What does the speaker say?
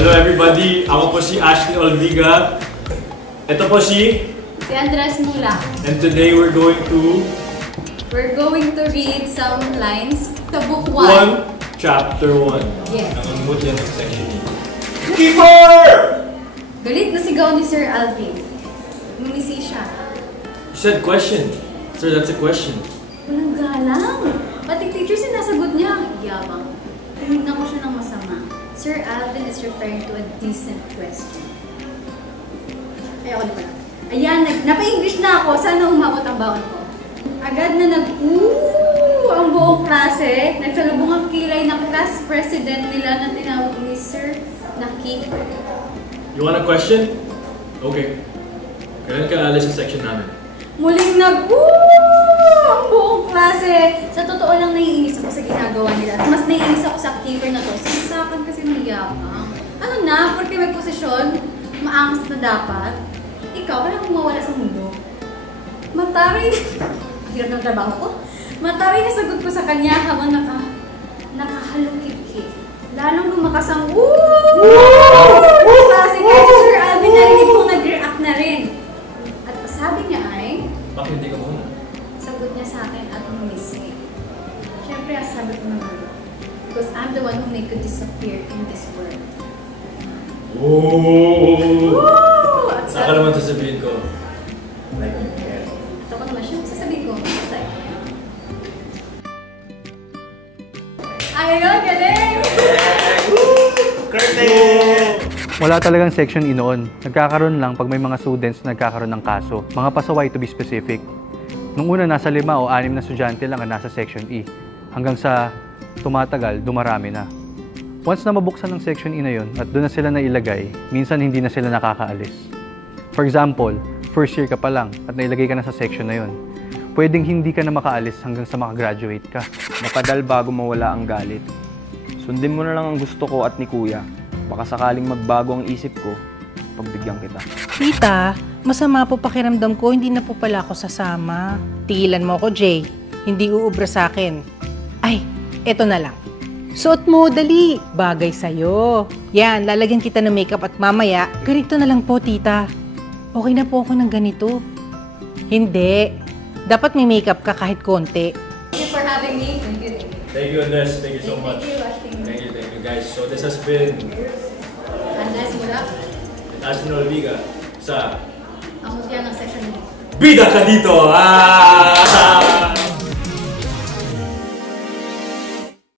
Hello everybody, ako po si Ashley Olviga. Ito po si Andres Mula. And today we're going to read some lines sa book 1. Chapter 1. Yes. Ang mood yan ng section E. Kiefer! Galit na sigaw ni Sir Alvin. Ngumisi siya. You said question. Sir, that's a question. Walang galang. Pati teacher sinasagot niya. Yabang. Tinignan ko siya ng masama. Sir Alvin is referring to a decent question. Ay, ako na pala. Ayan, napa-English na ako. Sana umabot ang baon ko. Agad na ang buong klase. Nagsalubong ang kilay ng class president nila na tinawag ni Sir na Kiefer. You want a question? Okay. Kailan ka alis sa section namin? Muling ang buong klase. Sa totoo lang naiinis ako sa ginagawa nila. At mas naiinis ako sa Kiefer na to. Sasakan kasi ng yabang. Ano na, porque may posisyon, maangas na dapat. Ikaw, wala kang mawala sa mundo. Mataray hirap ng trabaho ko. Mataray na sagot ko sa kanya habang nakahalukip-kip. Lalong lumakas ang klase. Kahit si Sir Alvin narinig kong nag-react na rin. At sabi niya ay, bakit hindi ka muna? sagot niya sa akin at umisi. Siyempre, sabi ko naman, because I'm the one who make you disappear in this world. Woo! At Saka naman sasabihin ko, like, yeah. ito ko naman siya, sasabihin ko, masay. Ayun, galing! Curtain! Wala talagang section E noon. Nagkakaroon lang pag may mga students na nagkakaroon ng kaso. Mga pasaway to be specific. Nung una, nasa 5 o 6 na estudyante lang ang nasa section E. Hanggang sa tumatagal, dumarami na. Once na mabuksan ng section E na yun at doon na sila nailagay, minsan hindi na sila nakakaalis. For example, first year ka pa lang at nailagay ka na sa section na yun. Pwedeng hindi ka na makaalis hanggang sa makagraduate ka. Mapadal bago mawala ang galit. Sundin mo na lang ang gusto ko at ni Kuya. Baka sakaling magbago ang isip ko, pagbigyan kita. Tita, masama po pakiramdam ko, hindi na po pala ako sasama. Tigilan mo ako, Jay. Hindi uubra sa akin. Ay, eto na lang. Suot mo, dali. Bagay sa'yo. Yan, lalagyan kita ng makeup at mamaya, ganito na lang po, tita. Okay na po ako ng ganito. Hindi. Dapat may makeup ka kahit konti. Thank you for having me. Thank you. Thank you, Andres. Thank you so much. Thank you, Ashley. Thank you, guys. So this has been Andres Mula. Ashley Olviga sa Ang musya ng section. Bida Ka Dito! Ah!